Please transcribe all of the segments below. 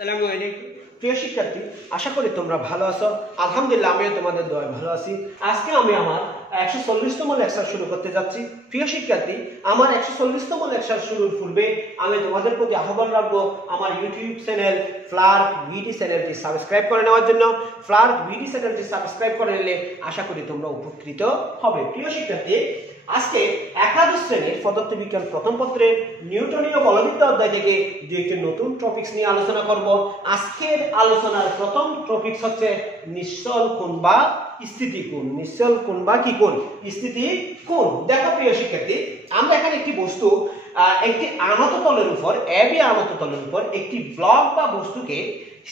আসসালামু আলাইকুম প্রিয় শিক্ষার্থী, আশা করি তোমরা ভালো আছো। আলহামদুলিল্লাহ আমিও তোমাদের দোয়ায় ভালো আছি। আজকে আমি আমার 140তম লেকচার শুরু করতে যাচ্ছি। প্রিয় শিক্ষার্থী, আমার 140তম লেকচার শুরুর পূর্বে আমি তোমাদের প্রতি আহ্বান রাখবো আমার ইউটিউব চ্যানেল ফ্লার্ক ভিডি চ্যানেলটি সাবস্ক্রাইব করে নেওয়ার জন্য। ফ্লার্ক ভিডি চ্যানেলটি সাবস্ক্রাইব করে নিলে আশা করি তোমরা উপকৃত হবে। প্রিয় শিক্ষার্থী, আজকে একাদশ শ্রেণীর পদার্থবিজ্ঞান প্রথম পত্রের নিউটনীয় বলবিদ্যা অধ্যায় থেকে দুইটি নতুন টপিকস নিয়ে আলোচনা করব। আজকের আলোচনার প্রথম টপিকস হচ্ছে নিশ্চল কোণ বা স্থিতি কোণ। নিশ্চল কোণ বা কি কোণ? স্থিতি কোণ। দেখো প্রিয় শিক্ষার্থী, আমরা এখানে একটি বস্তু একটি আনত তলের উপর এবি আনত তলের উপর একটি ব্লক বা বস্তুকে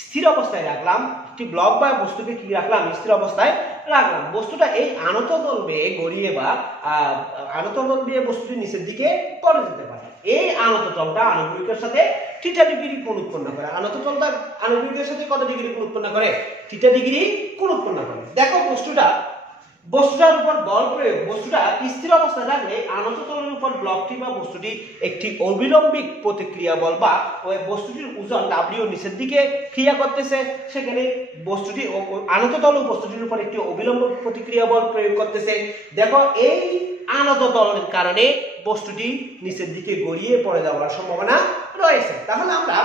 স্থির অবস্থায় রাখলাম। একটি ব্লক বা বস্তুকে কি রাখলাম? স্থির অবস্থায় রাখলাম। বস্তুটা এই আনত তল বেয়ে গড়িয়ে বা আনত তল বেয়ে বস্তুটি নিচের দিকে পড়ে যেতে পারে। এই আনত তলটা আনুভূমিকের সাথে থিটা ডিগ্রি কোণ উৎপন্ন করে। আনত তলটা আনুভূমিকের সাথে কত ডিগ্রি কোণ উৎপন্ন করে? থিটা ডিগ্রি কোণ উৎপন্ন করে। দেখো বস্তুটার উপর বল প্রয়োগ, বস্তুটা স্থির অবস্থায় রাখলে আনত তলের উপর ব্লকটি বা বস্তুটি একটি অবিলম্বিক প্রতিক্রিয়া বল বা ওই বস্তুটির ওজন ডাব্লিউ নিচের দিকে ক্রিয়া করতেছে। সেখানে বস্তুটি আনত তল বস্তুটির উপর একটি অবিলম্ব প্রতিক্রিয়া বল প্রয়োগ করতেছে। দেখো, এই আনত তলের কারণে বস্তুটি নিচের দিকে গড়িয়ে পড়ে যাওয়ার সম্ভাবনা রয়েছে। তাহলে আমরা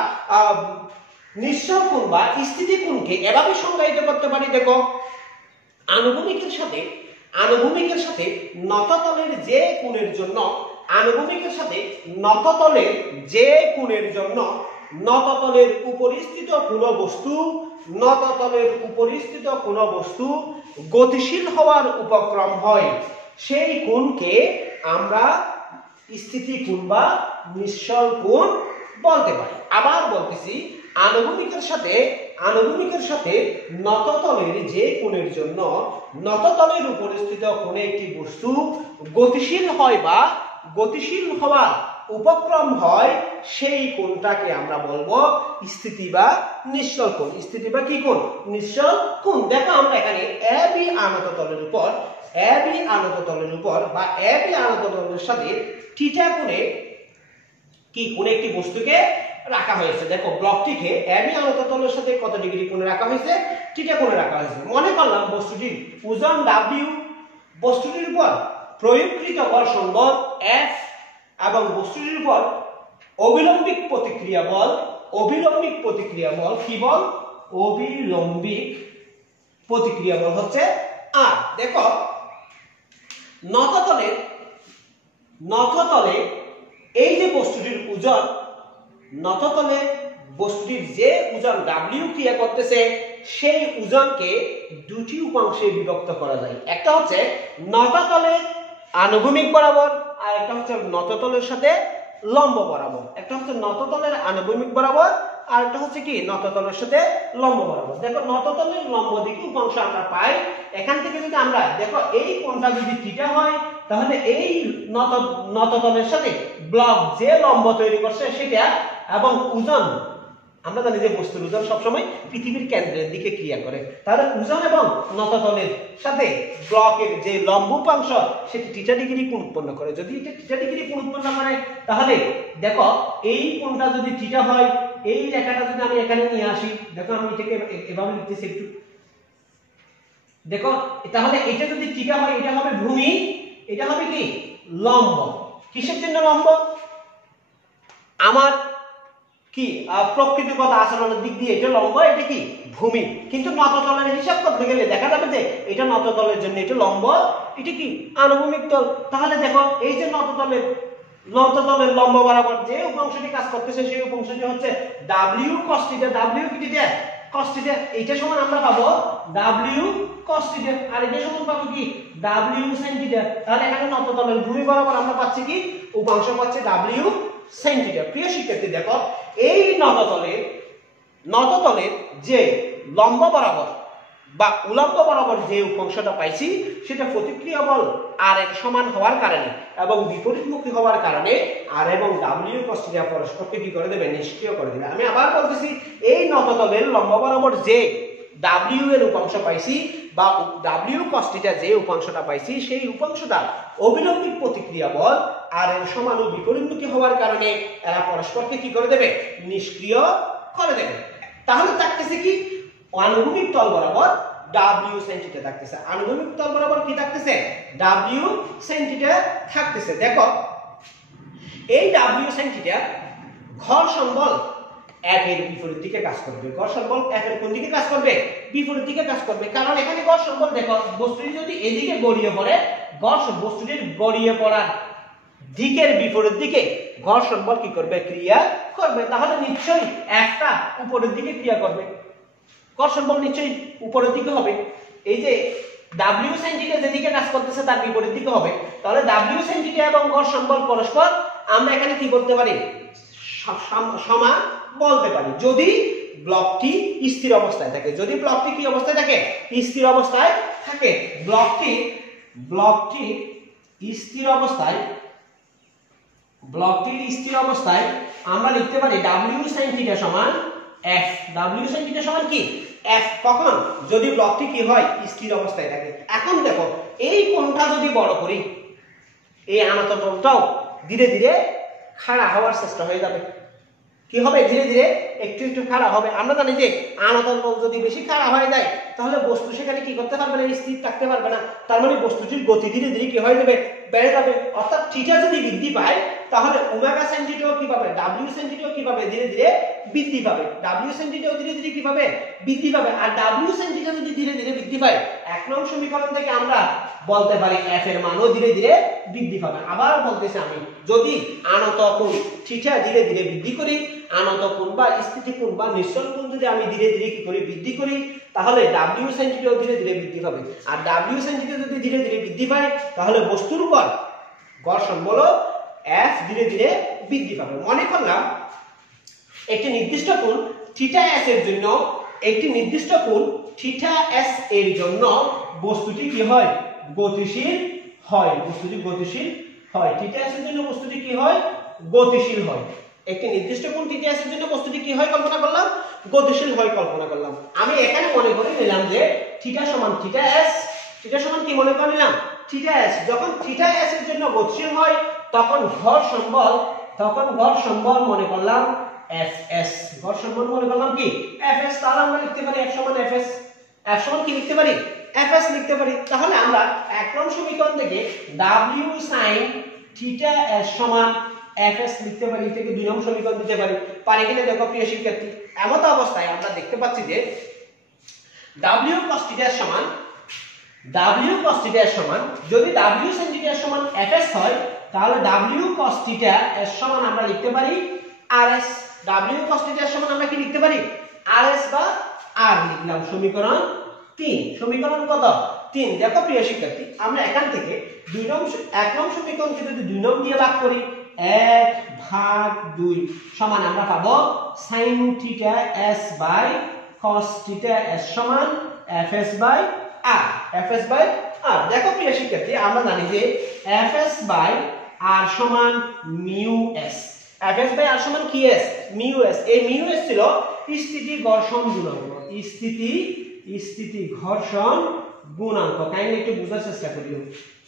নিশ্চল কোণ বা স্থিতি কোণকে এভাবে সংজ্ঞায়িত করতে পারি। দেখো, আনুভূমিকের সাথে নততলের যে কোণের জন্য আনুভূমিকের সাথে নততলের যে কোণের জন্য নততলের উপরিস্থিত কোনো বস্তু গতিশীল হওয়ার উপক্রম হয়, সেই কোণকে আমরা স্থিতি কোণ বা নিশ্চল কোণ বলতে পারি। আবার বলতেছি, আনুভূমিকের সাথে নততলের যে কোণের জন্য নততলের উপরিস্থিত কোণে একটি বস্তু গতিশীল হয় বা গতিশীল হওয়ার উপক্রম হয়, সেই কোণটাকে আমরা বলবো স্থিতি বা নিশ্চল কোণ। স্থিতি বা কি কোণ? নিশ্চল কোণ। দেখো, আমরা এখানে এবি আনত তলের উপর বা এবি আনত তলের সাথে থিটা কোণে কি কোণে একটি বস্তুকে রাখা হয়েছে। দেখো, ব্লকটিকে এবি আনত তলের সাথে কত ডিগ্রি কোণে রাখা হয়েছে? থিটা কোণে রাখা হয়েছে। মনে করলাম বস্তুটির ওজন ডাব্লিউ, বস্তুটির উপর প্রয়োগকৃত বল সম্বল এফ এবং বস্তুটির উপর অবিলম্বিক প্রতিক্রিয়া বল কি বল? অবিলম্বিক প্রতিক্রিয়া বল হচ্ছে আর। দেখো, নততলে এই যে বস্তুটির ওজন, নততলে বস্তুটির যে ওজন ডাব্লিউ ক্রিয়া করতেছে, সেই ওজনকে দুটি উপাংশে বিভক্ত করা যায়। একটা হচ্ছে নততলের আনুভূমিক বরাবর, আর একটা হচ্ছে নততলের সাথে লম্ব বরাবর। একটা হচ্ছে নততলের আনুভূমিক বরাবর, আর একটা হচ্ছে কি নততলের সাথে লম্ব বরাবর। দেখো, নততলের লম্ব দিকে উপাংশ আমরা পাই। এখান থেকে যদি আমরা দেখো এই কোণটা যদি থিটা হয়, তাহলে এই নততলের সাথে ব্লক যে লম্ব তৈরি করছে সেটা এবং ওজন, আমরা জানি যে বস্তুর ওজন সবসময় পৃথিবীর কেন্দ্রের দিকে ক্রিয়া করে। তাহলে ওজন এবং নততলের সাথে ব্লকের যে লম্ব উপাংশ সেটি থিটা ডিগ্রি কোণ উৎপন্ন করে। যদি এটা থিটা ডিগ্রি কোণ উৎপন্ন করে, তাহলে দেখো এই কোণটা যদি থিটা হয়, এই রেখাটা যদি আমি এখানে নিয়ে আসি, দেখো আমি এটাকে এভাবে লিখতেছি একটু। দেখো, তাহলে এটা যদি থিটা হয়, এটা হবে ভূমি, এটা হবে কি লম্ব। কিসের জন্য লম্ব? আমার কি প্রকৃতিগত আচরণের দিক দিয়ে এটা লম্ব, এটা কি ভূমি। কিন্তু নততলের হিসাব করতে গেলে দেখা যাবে যে এটা নততলের জন্য এটা লম্ব, এটা কি আনুভূমিক তল। তাহলে দেখো, এই যে নততলের লম্ব বরাবর যে উপাংশটি কাজ করতেছে, সেই উপাংশটি হচ্ছে ডাব্লিউ কস থিটা। ডাব্লিউ কি থিটা? Cos theta. এইটা সমান আমরা পাবো ডাব্লিউ কস থিটা, আর এটা সমান পাবো কি ডাব্লিউ sin থিটা। তাহলে এখানে নততলের ভূমি বরাবর আমরা পাচ্ছি কি উপাংশ পাচ্ছি ডাব্লিউ sin থিটা। প্রিয় শিক্ষার্থী, দেখো, এই নততলের যে লম্ব বরাবর বা উলম্ব বরাবর যে উপাংশটা পাইছি, সেটা প্রতিক্রিয়া বল আর এর সমান হওয়ার কারণে এবং বিপরীতমুখী হওয়ার কারণে আর এবং ডাব্লিউ cos থিটা পরস্পরকে কি করে দেবে? নিষ্ক্রিয় করে দেবে। আমি আবার বলতেছি, এই নততলের লম্ব বরাবর যে ডাব্লিউ এর উপাংশ পাইছি বা ডাব্লিউ cos থিটা যে উপাংশটা পাইছি, সেই উপাংশটা অবিলম্বিক প্রতিক্রিয়া বল আর এর সমান ও বিপরীতমুখী হওয়ার কারণে এরা পরস্পরকে কি করে দেবে? নিষ্ক্রিয় করে দেবে। তাহলে থাকতেছে কি অনুভূমিক তল বরাবর w sin θ থাকতেছে। অনুভূমিক তল বরাবর কি থাকতেছে w sin θ থাকতেছে। দেখো এই w sin θ ঘর্ষণ বল F এর বিপরীত দিকে কাজ করবে। ঘর্ষণ বল F এর কোন দিকে কাজ করবে বিপরীত দিকে কাজ করবে। কারণ এখানে ঘর্ষণ বল দেখো বস্তুটি যদি এদিকে গড়িয়ে পড়ে বস্তুটির গড়িয়ে পড়ার দিকের বিপরীত দিকে ঘর্ষণ বল কি করবে ক্রিয়া করবে। তাহলে নিশ্চয়ই একটা উপরের দিকে ক্রিয়া করবে, ঘর্ষণ বল নিশ্চয়ই উপরের দিকে হবে। এই যে w sin θ যেদিকে কাজ করতেছে তার বিপরীত দিকে হবে। তাহলে w sin θ এবং ঘর্ষণ বল পরস্পর আমরা এখানে কি বলতে পারি সমান বলতে পারি যদি ব্লকটি স্থির অবস্থায় থাকে। যদি ব্লকটি কি অবস্থায় থাকে স্থির অবস্থায় থাকে। ব্লকটি স্থির অবস্থায় আমরা লিখতে পারি w sin θ সমান f। w sin θ সমান কি f কখন যদি ব্লকটি কি হয় স্থির অবস্থায় থাকে। এখন দেখো এই কোণটা যদি বড় করি এই আনত তলটাও ধীরে ধীরে খাড়া হওয়ার চেষ্টা হয়ে যাবে। কি হবে ধীরে ধীরে একটু একটু খাড়া হবে। আমরা জানি যে আনত তল যদি বেশি খাড়া হয়ে যায় তাহলে বস্তু সেখানে কি করতে পারবে না স্থির থাকতে পারবে না। তার মানে বস্তুটির গতি ধীরে ধীরে কি হয়ে যাবে বেড়ে যাবে। অর্থাৎ θ যদি বৃদ্ধি পায় তাহলে ওমেগা sin θ কি পাবে w sin θ কি পাবে ধীরে ধীরে বৃদ্ধি পাবে। w sin θ ধীরে ধীরে কি পাবে বৃদ্ধি পাবে। আর w sin θ যদি ধীরে ধীরে বৃদ্ধি পায় 1 নং সমীকরণ থেকে আমরা বলতে পারি f এর মানও ধীরে ধীরে বৃদ্ধি পাবে। আবার বলতেছি আমি যদি আনত কোণ θ ধীরে ধীরে বৃদ্ধি করি আনত কোণ বা স্থিতি কোণ বা নিশ্চল কোণ যদি আমি ধীরে ধীরে কি করি বৃদ্ধি করি তাহলে w sin θ ধীরে ধীরে বৃদ্ধি পাবে। আর w sin θ যদি ধীরে ধীরে বৃদ্ধি পায় তাহলে বস্তুর উপর ঘর্ষণ বল F ধীরে ধীরে বৃদ্ধি পাবে। মনে করলাম একটি নির্দিষ্ট কোণ θs এর জন্য বস্তুটি কি হয় গতিশীল হয়। θs এর জন্য বস্তুটি কি হয় গতিশীল হয়। একটি নির্দিষ্ট কোণ θs এর জন্য বস্তুটি কি হয় কল্পনা করলাম গতিশীল হয় কল্পনা করলাম। আমি এখানে মনে করে নিলাম যে θ সমান θs সমান কি মনে করে নিলাম θs। যখন θs এর জন্য গতিশীল হয় তখন ঘর্ষণ বল মনে করলাম Fs। ঘর্ষণ বল মনে করলাম কি Fs। তাহলে আমরা লিখতে পারি F সমান Fs। F সমান কি লিখতে পারি Fs লিখতে পারি। তাহলে আমরা 1 নং সমীকরণ থেকে w sin θs সমান Fs লিখতে পারি। থেকে 2 নং সমীকরণ দিতে পারি কিনা দেখো প্রিয় শিক্ষার্থী। এমত অবস্থায় আমরা দেখতে পাচ্ছি যে w cos θ সমান যদি w sin θ সমান Fs হয় তাহলে w cos θ এর সমান আমরা লিখতে পারি rs। w cos θ এর সমান আমরা কি লিখতে পারি rs বা r লিখলাম। সমীকরণ 3। সমীকরণ কত 3। দেখো প্রিয় শিক্ষার্থী আমরা এখান থেকে 1 নং সমীকরণকে যদি 2 নং দিয়ে ভাগ করি 1/2 সমান আমরা পাবো sin θs by cos θs সমান fs বাই r। দেখো প্রিয় শিক্ষার্থী আমরা জানি যে fs বাই r সমান mu s। fs by r সমান কি s mu s। এই mu s ছিল স্থিতি ঘর্ষণ গুণাঙ্ক। স্থিতি ঘর্ষণ গুণাঙ্ক। কাইন্ডলি একটু বোঝার চেষ্টা করি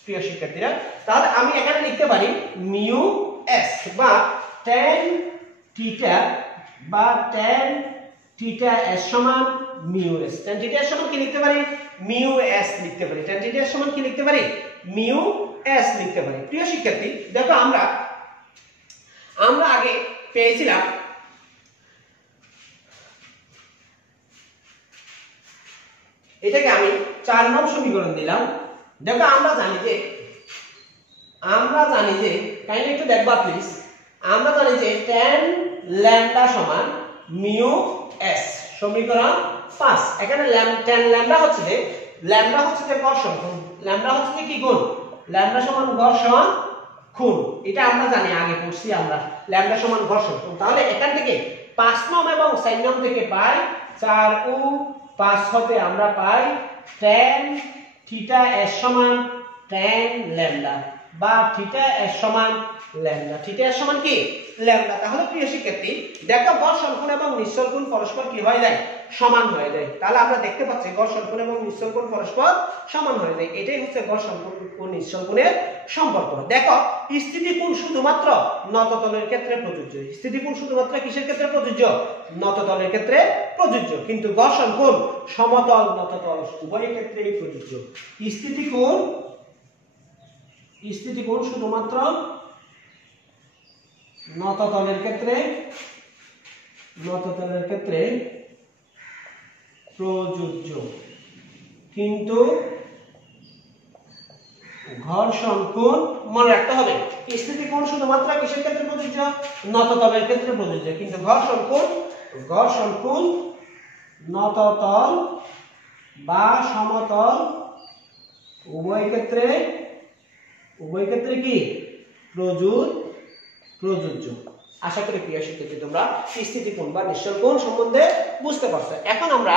প্রিয় শিক্ষার্থীরা। তাহলে আমি এখানে লিখতে পারি mu s বা tan θs সমান mu s। tan θs সমান কি লিখতে পারি mu s লিখতে পারি। tan θs সমান কি লিখতে পারি mu s লিখতে পারি। প্রিয় শিক্ষার্থী দেখো আমরা আগে পেয়েছিলাম এটাকে আমি 4 নং সমীকরণ দিলাম। দেখো আমরা জানি যে কাইন্ডলি একটু দেখবা প্লিজ। আমরা জানি যে tan ল্যামডা সমান mu s। সমীকরণ 5। এখানে tan ল্যামডা হচ্ছে যে ঘর্ষণ কোণ। ল্যামডা হচ্ছে যে কি গুণ ল্যামডা সমান ঘর্ষণ কোণ। এটা আমরা জানি আগে পড়ছি আমরা ল্যামডা সমান ঘর্ষণ কোণ। তাহলে এখান থেকে 5 নং এবং 4 নং থেকে পাই 4 ও 5 হতে আমরা পাই tan θs সমান tan ল্যামডা। বা থিটা এস সমান ল্যামডা। থিটা এস সমান কি ল্যামডা। তাহলে প্রিয় শিক্ষার্থী দেখো ঘর্ষণ কোণ এবং নিশ্চল কোণ পরস্পর কি হয়ে যায় সমান হয়ে যায়। তাহলে আমরা দেখতে পাচ্ছি ঘর্ষণ কোণ এবং নিশ্চল কোণ পরস্পর সমান হয়ে যায়। এটাই হচ্ছে ঘর্ষণ কোণ ও নিশ্চল কোণের সম্পর্ক। দেখো স্থিতি কোণ শুধুমাত্র নততলের ক্ষেত্রে প্রযোজ্য। স্থিতি কোণ শুধুমাত্র কিসের ক্ষেত্রে প্রযোজ্য নততলের ক্ষেত্রে প্রযোজ্য, কিন্তু ঘর্ষণ কোণ সমতল নততল উভয় ক্ষেত্রেই প্রযোজ্য। স্থিতি কোণ শুধুমাত্র নততলের ক্ষেত্রে প্রযোজ্য, কিন্তু ঘর্ষণ কোণ মনে রাখতে হবে স্থিতি কোণ শুধুমাত্র কিসের ক্ষেত্রে প্রযোজ্য নততলের ক্ষেত্রে প্রযোজ্য, কিন্তু ঘর্ষণ কোণ নততল বা সমতল উভয় ক্ষেত্রে কি প্রযোজ্য। আশা করি প্রিয় শিক্ষার্থী তোমরা স্থিতি কোণ বা নিশ্চল কোণ সম্বন্ধে বুঝতে পারছো। এখন আমরা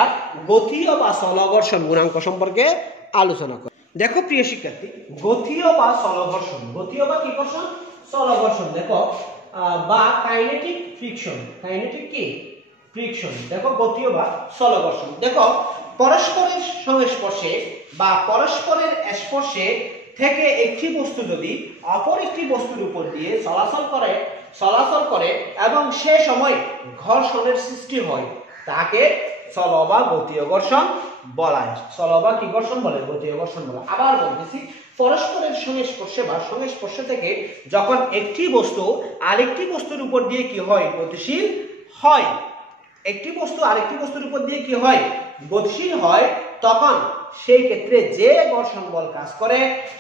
গতীয় বা চলঘর্ষণ গুণাঙ্ক সম্পর্কে আলোচনা করি। দেখো প্রিয় শিক্ষার্থী গতীয় বা চলঘর্ষণ, গতীয় বা কি ঘর্ষণ চলঘর্ষণ, দেখো বা কাইনেটিক ফ্রিকশন, দেখো গতীয় বা চলঘর্ষণ। দেখো পরস্পরের সংস্পর্শে বা পরস্পরের স্পর্শে থেকে একটি বস্তু যদি অপর একটি বস্তুর উপর দিয়ে চলাচল করে এবং সে সময় ঘর্ষণের সৃষ্টি হয় তাকে চল বা গতীয় ঘর্ষণ বলা হয়। চল বা কি ঘর্ষণ বলে গতীয় ঘর্ষণ বলে। আবার বলতেছি পরস্পরের সংস্পর্শে বা সংস্পর্শ থেকে যখন একটি বস্তু আরেকটি বস্তুর উপর দিয়ে কি হয় গতিশীল হয়, একটি বস্তু আরেকটি বস্তুর উপর দিয়ে কি হয় গতিশীল হয়, তখন সেই ক্ষেত্রে যে ঘর্ষণ বল কাজ করে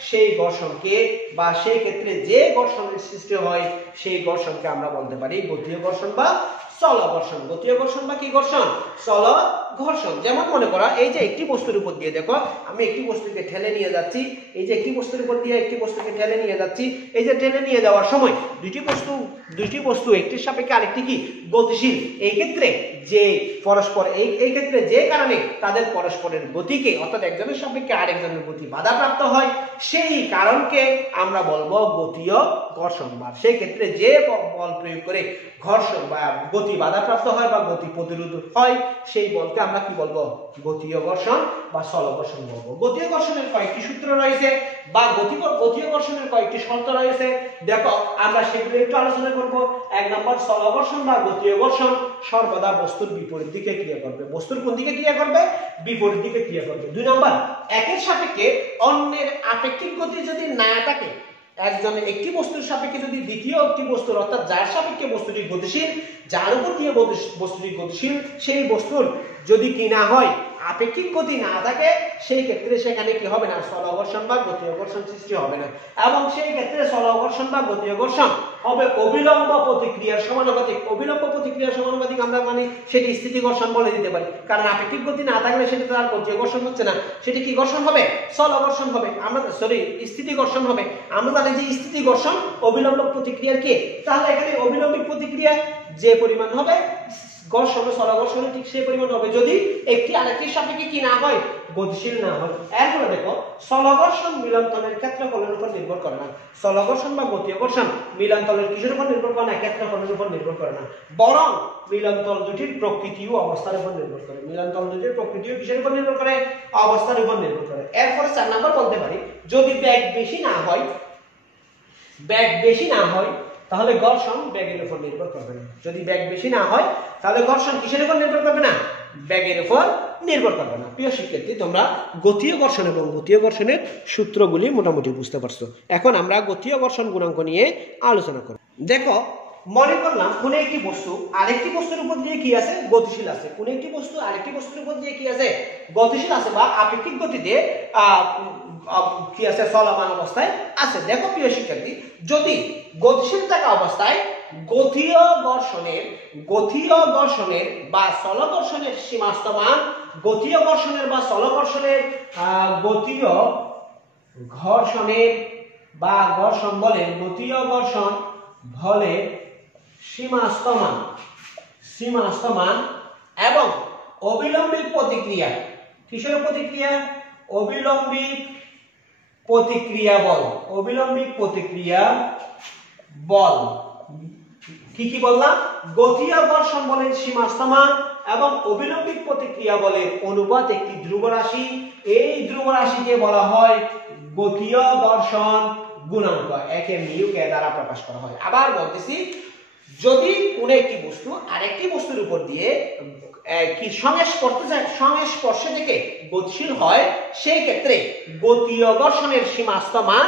সেই ঘর্ষণকে বা সেই ক্ষেত্রে যে ঘর্ষণের সৃষ্টি হয় সেই ঘর্ষণকে আমরা বলতে পারি গতীয় ঘর্ষণ বা চল ঘর্ষণ। গতীয় ঘর্ষণ বা কি ঘর্ষণ চল ঘর্ষণ। যেমন মনে করা এই যে একটি বস্তুর উপর দিয়ে দেখো আমি একটি বস্তুকে ঠেলে নিয়ে যাচ্ছি, এই যে একটি বস্তুর উপর দিয়ে একটি বস্তুকে ঠেলে নিয়ে যাচ্ছি, এই যে ঠেলে নিয়ে যাওয়ার সময় দুটি বস্তু একটির সাপেক্ষে আরেকটি কি গতিশীল, এই ক্ষেত্রে যে পরস্পর এই ক্ষেত্রে যে কারণে তাদের পরস্পরের গতিকে অর্থাৎ একজনের সাপেক্ষে আরেকজনের গতি বাধাপ্রাপ্ত হয় সেই কারণকে আমরা বলবো গতীয় ঘর্ষণ। বা সেই ক্ষেত্রে যে বল প্রয়োগ করে ঘর্ষণ বা গতি বাধাপ্রাপ্ত হয় বা গতি প্রতিরোধ হয় সেই বলকে আমরা কি বলবো গতীয় ঘর্ষণ বা চল ঘর্ষণ বলবো। গতীয় ঘর্ষণের কয়েকটি সূত্র রয়েছে বা গতীয় ঘর্ষণের কয়েকটি শর্ত রয়েছে, দেখো আমরা সেগুলো একটু আলোচনা করব। 1 নম্বর চল ঘর্ষণ বা গতীয় ঘর্ষণ সর্বদা বস্তুর বিপরীত দিকে ক্রিয়া করবে। বস্তুর কোন দিকে ক্রিয়া করবে বিপরীত দিকে ক্রিয়া করবে। 2 নম্বর একের সাপেক্ষে অন্যের আপেক্ষিক গতি যদি না থাকে, একটি বস্তুর সাপেক্ষে যদি দ্বিতীয় একটি বস্তুর অর্থাৎ যার সাপেক্ষে বস্তুটি গতিশীল, যার উপর দিয়ে বস্তুটি গতিশীল সেই বস্তুর যদি কি না হয় আপেক্ষিক গতি না থাকে সেই ক্ষেত্রে সেখানে কি হবে না চল ঘর্ষণ বা গতীয় ঘর্ষণ সৃষ্টি হবে না, এবং সেই ক্ষেত্রে চল ঘর্ষণ বা গতীয় ঘর্ষণ হবে অবিলম্ব প্রতিক্রিয়ার সমানুপাতিক। অবিলম্ব প্রতিক্রিয়ার সমানুপাতিক আমরা মানে সেটি স্থিতি ঘর্ষণ বলে দিতে পারি, কারণ আপেক্ষিক গতি না থাকলে সেটা তার গতীয় ঘর্ষণ হচ্ছে না, সেটি কি ঘর্ষণ হবে চল ঘর্ষণ হবে, স্থিতি ঘর্ষণ হবে। আমরা জানি যে স্থিতি ঘর্ষণ অবিলম্ব প্রতিক্রিয়ার কি, তাহলে এখানে অবিলম্বিক প্রতিক্রিয়া যে পরিমাণ হবে ঘর্ষণ চল ঘর্ষণে ঠিক সেই পরিমাণ হবে যদি একটি আরেকটির সাপেক্ষে কি না হয় গতিশীল না হয়। এরপরে দেখো চল ঘর্ষণ মিলনতলের ক্ষেত্রফলের উপর নির্ভর করে না। চল ঘর্ষণ বা গতীয় ঘর্ষণ মিলনতলের কিসের উপর নির্ভর করে না ক্ষেত্রফলের উপর নির্ভর করে না, বরং মিলনতল দুটির প্রকৃতি ও অবস্থার উপর নির্ভর করে। মিলনতল দুটির প্রকৃতি ও কিসের উপর নির্ভর করে অবস্থার উপর নির্ভর করে। এরপরে 4 নম্বর বলতে পারি যদি বেগ বেশি না হয় তাহলে ঘর্ষণ বেগের উপর নির্ভর করবে না। যদি বেগ বেশি না হয় তাহলে ঘর্ষণ কিসের উপর নির্ভর করবে না বেগের উপর নির্ভর করবে না। প্রিয় শিক্ষার্থী তোমরা গতীয় ঘর্ষণ এবং গতীয় ঘর্ষণের সূত্রগুলি মোটামুটি বুঝতে পারছো। এখন আমরা গতীয় ঘর্ষণ গুণাঙ্ক নিয়ে আলোচনা করব। দেখো মনে করলাম কোন একটি বস্তু আরেকটি বস্তুর উপর দিয়ে কি আছে গতিশীল আছে, কোন একটি বস্তু আরেকটি বস্তুর উপর দিয়ে কি আছে গতিশীল আছে বা আপেক্ষিক গতিতে কি আছে চলমান অবস্থায় আছে। দেখো প্রিয় শিক্ষার্থী যদি গতিশীল থাকা অবস্থায় গতীয় ঘর্ষণের বা চল ঘর্ষণের সীমাস্থ মান গতীয় ঘর্ষণের বা চল ঘর্ষণের গতীয় ঘর্ষণের বা ঘর্ষণ বলের গতীয় ঘর্ষণ বলের সীমাস্থ মান এবং অবিলম্বিক প্রতিক্রিয়া কিসের প্রতিক্রিয়া অবিলম্বিক প্রতিক্রিয়া বল, অবিলম্বিক প্রতিক্রিয়া বল। কি কি বললাম? গতীয় ঘর্ষণ বলের সীমাস্থ মান এবং অবিলম্বিক প্রতিক্রিয়া বলের অনুপাত একটি ধ্রুব রাশি। এই ধ্রুব রাশিকে বলা হয় গতীয় ঘর্ষণ গুণাঙ্ক, একে মিউ কে দ্বারা প্রকাশ করা হয়। আবার বলতেছি, যদি কোন একটি বস্তু আরেকটি বস্তুর উপর দিয়ে কি সংস্পর্শে থেকে গতিশীল হয়, সেই ক্ষেত্রে গতীয় ঘর্ষণের সীমাস্থ মান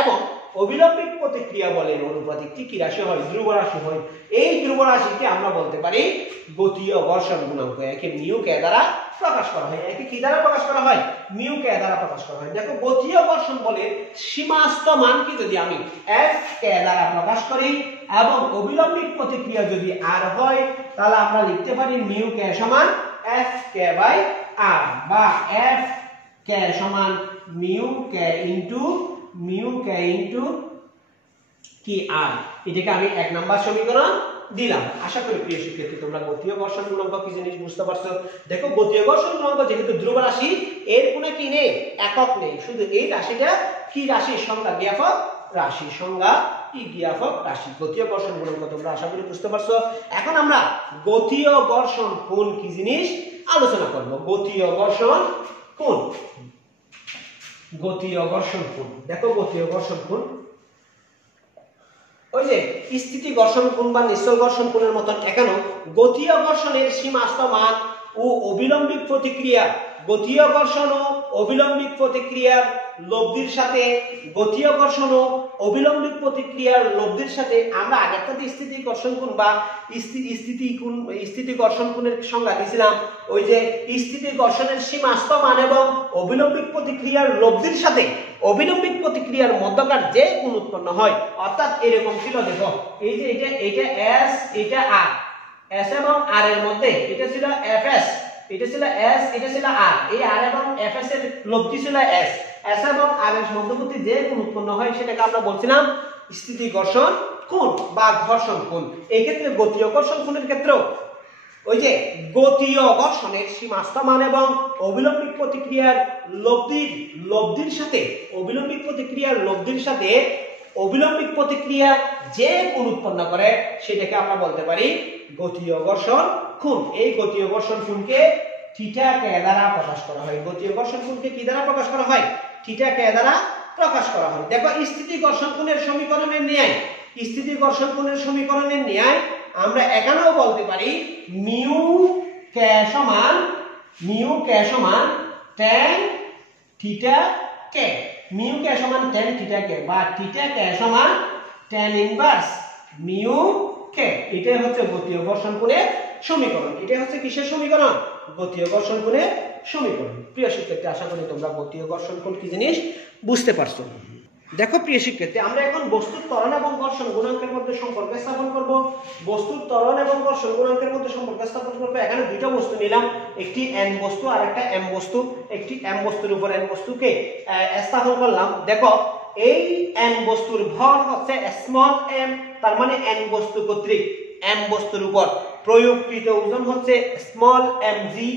এবং অবিলম্বিক প্রতিক্রিয়া বলের অনুপাতিকটি কি রাশি হয়? ধ্রুব রাশি হয়। এই ধ্রুব রাশিকে আমরা বলতে পারি গতীয় ঘর্ষণ গুণাঙ্ক, একে মিউ কে দ্বারা প্রকাশ করা হয়। একে কি দ্বারা প্রকাশ করা হয়? মিউ কে দ্বারা প্রকাশ করা হয়। দেখো, গতীয় ঘর্ষণ বলের সীমাস্থ মানকে যদি আমি এফ কে দ্বারা প্রকাশ করি এবং অবিলম্বিক প্রতিক্রিয়া যদি আর হয়, তাহলে আমরা লিখতে পারি মিউ কে সমান এফ কে বাই আর, বা এফ কে সমান মিউ কে ইনটু কি আর। এটাকে আমি 1 নাম্বার সমীকরণ দিলাম। আশা করি প্রিয় শিক্ষার্থী তোমরা গতীয় ঘর্ষণ গুণাঙ্ক কি জিনিস বুঝতে পারছো। দেখো, গতীয় ঘর্ষণ গুণাঙ্ক যেহেতু ধ্রুব রাশি, এর কোনো কি নেই, একক নেই, শুধু এই রাশিটা কি রাশি? সংজ্ঞা জ্ঞাপক রাশি, সংজ্ঞা কি জ্ঞাপক রাশি। গতীয় ঘর্ষণ গুণাঙ্ক তোমরা আশা করি বুঝতে পারছো। এখন আমরা গতীয় ঘর্ষণ কোণ কি জিনিস আলোচনা করব। গতীয় ঘর্ষণ কোণ, গতীয় ঘর্ষণ কোণ। দেখো, গতীয় ঘর্ষণ কোণ ওই যে স্থিতি ঘর্ষণ কোণ বা নিশ্চল ঘর্ষণ কোণের মতন এখানে গতীয় ঘর্ষণের সীমাস্থ মান ও অবিলম্বিক প্রতিক্রিয়া, গতীয় ঘর্ষণ ও অবিলম্বিক প্রতিক্রিয়ার লব্ধির সাথে, গতীয় ঘর্ষণ ও অবিলম্বিক প্রতিক্রিয়ার লব্ধির সাথে আমরা আগেরটাতে স্থিতি ঘর্ষণ কোণ বা স্থিতি ঘর্ষণ কোণের সংজ্ঞা দিয়েছিলাম। ওই যে স্থিতি ঘর্ষণের সীমাস্থ মান এবং অবিলম্বিক প্রতিক্রিয়ার লব্ধির সাথে অবিলম্বিক প্রতিক্রিয়ার মধ্যকার যে কোণ উৎপন্ন হয়, অর্থাৎ এরকম ছিল। দেখো, এই যে এটা এস, এটা আর, এস এবং আর এর মধ্যে এটা ছিল এফএস, এটা ছিল এস, এটা ছিল আর। এই আর এবং এফএস এর লব্ধি ছিল এস। এস এবং আর এর মধ্যবর্তী যে কোণ উৎপন্ন হয় সেটাকে আমরা বলছিলাম স্থিতি ঘর্ষণ কোণ বা ঘর্ষণ কোণ। এই ক্ষেত্রে গতীয় ঘর্ষণ কোণের ক্ষেত্রেও ওই যে গতীয় ঘর্ষণের সীমাস্থ মান এবং অবিলম্বিক প্রতিক্রিয়ার লব্ধির সাথে অবিলম্বিক প্রতিক্রিয়ার লব্ধির সাথে অবিলম্বিক প্রতিক্রিয়া যে কোণ উৎপন্ন করে সেটাকে আমরা বলতে পারি গতীয় ঘর্ষণ কোণ। এই গতীয় ঘর্ষণ কোণকে থিটা কে দ্বারা প্রকাশ করা হয়। গতীয় ঘর্ষণ কোণকে কি দ্বারা প্রকাশ করা হয়? থিটা কে দ্বারা প্রকাশ করা হয়। দেখো, স্থিতি ঘর্ষণ কোণের সমীকরণের ন্যায়, স্থিতি ঘর্ষণ কোণের সমীকরণের ন্যায় আমরা এখানেও বলতে পারি মিউ কে সমান tan থিটা কে, মিউ কে সমান tan থিটা কে, বা থিটা কে সমান tan ইনভার্স মিউ কে। এটাই হচ্ছে গতীয় ঘর্ষণ কোণের সমীকরণ। এটাই হচ্ছে কিসের সমীকরণ? গতীয় ঘর্ষণ কোণের সমীকরণ। প্রিয় শিক্ষার্থী, আশা করি তোমরা গতীয় ঘর্ষণ কোণ কি জিনিস বুঝতে পারছো। দেখো প্রিয় শিক্ষার্থী, আমরা এখন বস্তুর ত্বরণ এবং ঘর্ষণ গুণাঙ্কের মধ্যে সম্পর্ক স্থাপন করব। বস্তুর ত্বরণ এবং ঘর্ষণ গুণাঙ্কের মধ্যে সম্পর্ক স্থাপন করব। এখানে দুইটা বস্তু নিলাম, একটি এন বস্তু আর একটা এম বস্তু। একটি এম বস্তুর উপর এন বস্তুকে স্থাপন করলাম। দেখো, এই এন বস্তুর ভর হচ্ছে স্মল এম, তার মানে এন বস্তু কর্তৃক এম বস্তুর উপর প্রয়োগকৃত ওজন হচ্ছে স্মল এম জি,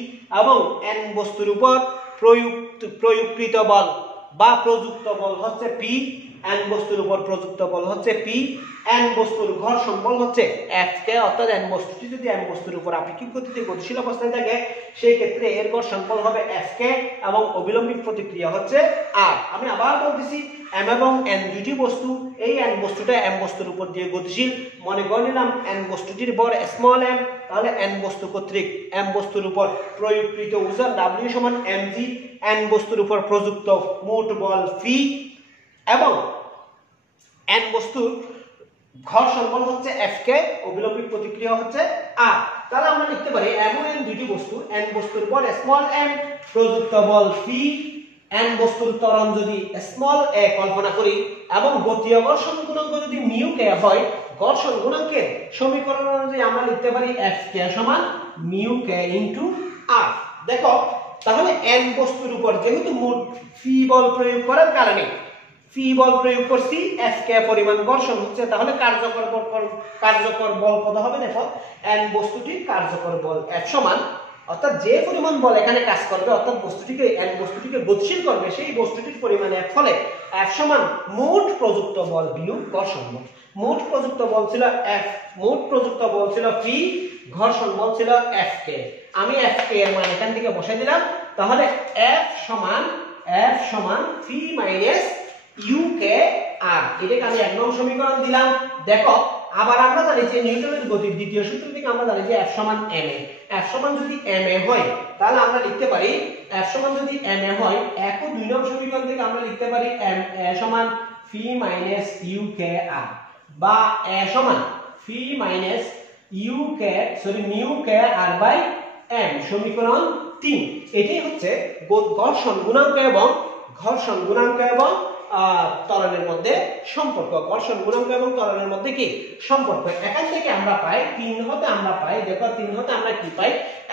এবং এন বস্তুর উপর প্রয়োগকৃত বল বা প্রযুক্ত বল হচ্ছে পি। এন বস্তুর উপর প্রযুক্ত বল হচ্ছে পি। এন বস্তুর ঘর্ষণ বল হচ্ছে এফ কে, অর্থাৎ এন বস্তুটি যদি এন বস্তুর উপর আপেক্ষিক গতিতে গতিশীল অবস্থায় থাকে সেই ক্ষেত্রে এর ঘর্ষণ বল হবে এফ কে এবং অবিলম্বিক প্রতিক্রিয়া হচ্ছে আর। আমি আবার বলতেছি, এম এবং এন দুইটি বস্তু, এই এন বস্তুটা এম বস্তুর উপর দিয়ে গতিশীল। মনে করে নিলাম এন বস্তুটির ভর স্মল এম, তাহলে এন বস্তু কর্তৃক এম বস্তুর উপর প্রয়োগকৃত ওজন ডাব্লিউ সমান এম জি, এন বস্তুর উপর প্রযুক্ত মোট বল ফি, এবং এন বস্তুর ঘর্ষণ বল হচ্ছে এফ কে, অবিলম্বিক প্রতিক্রিয়া হচ্ছে আর। তাহলে আমরা লিখতে পারি এম ও এন দুইটি বস্তু, এন বস্তুর বল স্মল এম, প্রযুক্ত বল ফি, এন বস্তুর ত্বরণ যদি স্মল এ কল্পনা করি এবং গতীয় ঘর্ষণ গুণাঙ্ক যদি মিউ কে হয়, ঘর্ষণ গুণাঙ্কের সমীকরণ অনুযায়ী আমরা লিখতে পারি এফ কে সমান মিউ কে ইনটু আর। দেখো, তাহলে এন বস্তুর উপর যেহেতু মোট ফি বল প্রয়োগ করার কারণে ফি বল প্রয়োগ করছি, এফ কে পরিমাণ ঘর্ষণ হচ্ছে, তাহলে কার্যকর বল কত হবে? দেখো, এন বস্তুটির কার্যকর বল এফ সমান, অর্থাৎ যে পরিমাণ বল এখানে কাজ করবে অর্থাৎ বস্তুটিকে গতিশীল করবে সেই বস্তুটির পরিমাণ F হলে F সমান মোট প্রযুক্ত বল বিয়োগ ঘর্ষণ বল। মোট প্রযুক্ত বল ছিল F, মোট প্রযুক্ত বল ছিল P, ঘর্ষণ বল ছিল Fk। আমি Fk এর মান এখান থেকে বসাই দিলাম, তাহলে F সমান P মাইনাস UKR। এটাকে আমি 1 নং সমীকরণ দিলাম। দেখো আবার আমরা জানি যে নিউটনের গতির দ্বিতীয় সূত্র থেকে আমরা জানি যে F সমান ma। F সমান যদি ma হয় তাহলে আমরা লিখতে পারি F সমান যদি ma হয় 1 ও 2 নং সমীকরণ থেকে আমরা লিখতে পারি ma সমান P মাইনাস UKR বা a সমান P minus mu KR by m, সমীকরণ 3। এটাই হচ্ছে ঘর্ষণ গুণাঙ্ক এবং ত্বরণের মধ্যে সম্পর্ক। ঘর্ষণ গুণাঙ্ক এবং ত্বরণের মধ্যে কি সম্পর্ক। এখান থেকে আমরা পাই 3 হতে আমরা পাই, দেখো 3 হতে আমরা কি পাই,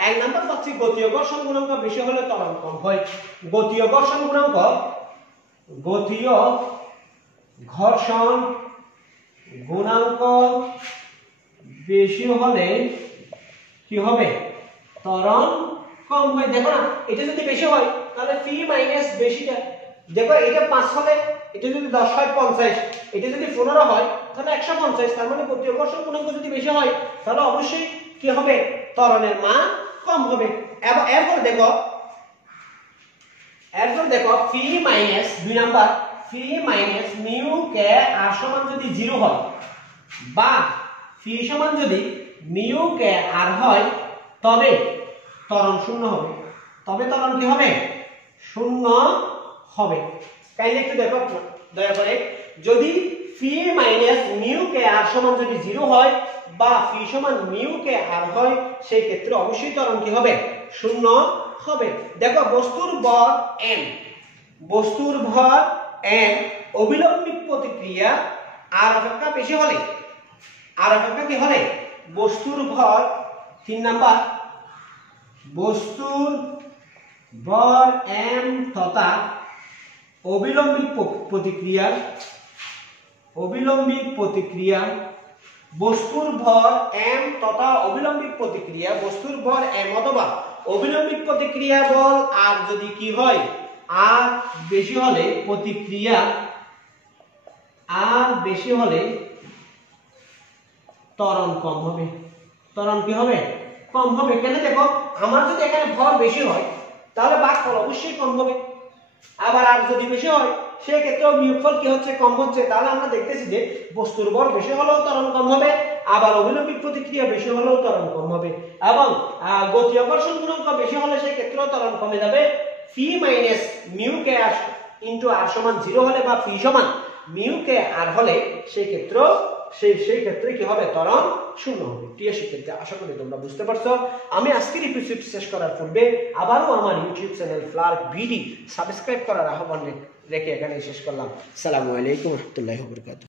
1 নাম্বার পাচ্ছি গতীয় ঘর্ষণ গুণাঙ্ক বেশি হলে ত্বরণ কম হয়। গতীয় ঘর্ষণ গুণাঙ্ক বেশি হলে কি হবে, ত্বরণ কম হয়। দেখো না এটা যদি বেশি হয় তাহলে P মাইনাস বেশিটা, দেখো এটা 5 হলে এটা যদি 10 হয় 50, এটা যদি 15 হয় তাহলে 150। তার মানে গতীয় ঘর্ষণ গুণাঙ্ক যদি বেশি হয় তাহলে অবশ্যই কি হবে, ত্বরণের মান কম হবে। এবং এরপর দেখো P minus 2 number P minus mu কে আর সমান যদি 0 হয় বা P সমান যদি মিউ কে আর হয় তবে ত্বরণ শূন্য হবে। তবে ত্বরণ কি হবে, শূন্য হবে। কাইন্ডলি একটু দেখো দয়া করে, যদি P মাইনাস মিউ কে আর সমান যদি 0 হয় বা P সমান মিউ কে আর হয় সেই ক্ষেত্রে অবশ্যই ত্বরণ কি হবে, শূন্য হবে। দেখো বস্তুর ভর m, অবিলম্বিক প্রতিক্রিয়া আর অপেক্ষা বেশি হলে, কি হলে, বস্তুর ভর 3 নাম্বার, বস্তুর ভর m তথা অবিলম্বিক প্রতিক্রিয়া, বস্তুর ভর m তথা অবিলম্বিক প্রতিক্রিয়া, বস্তুর ভর m অথবা অবিলম্বিক প্রতিক্রিয়া বল আর যদি কি হয়, আর বেশি হলে প্রতিক্রিয়া আর বেশি হলে ত্বরণ কম হবে। ত্বরণ কি হবে, কম হবে। কেন, দেখো আমার যদি এখানে ভর বেশি হয় তাহলে ভাগফল অবশ্যই কম হবে, আবার আর যদি বেশি হয় সেই ক্ষেত্রেও বিয়োগফল কি হচ্ছে, কম হচ্ছে। তাহলে আমরা দেখতেছি যে বস্তুর ভর বেশি হলেও ত্বরণ কম হবে, আবার অবিলম্বিক প্রতিক্রিয়া বেশি হলেও ত্বরণ কম হবে, এবং গতীয় ঘর্ষণ গুণাঙ্ক বেশি হলে সেই ক্ষেত্রেও ত্বরণ কমে যাবে। P মাইনাস মিউ কে আর ইনটু আর সমান 0 হলে বা P সমান মিউ কে আর হলে সেই ক্ষেত্রে কি হবে, ত্বরণ শূন্য হবে। প্রিয় শিক্ষার্থী, আশা করি তোমরা বুঝতে পারছো। আমি আজকের এপিসোড শেষ করার পূর্বে আবারও আমার ইউটিউব চ্যানেল ফ্লার্ক বিডি সাবস্ক্রাইব করার আহ্বান রেখে এখানে শেষ করলাম। আসসালামু আলাইকুম ওয়া রাহমাতুল্লাহি ওয়া বারাকাতুহু।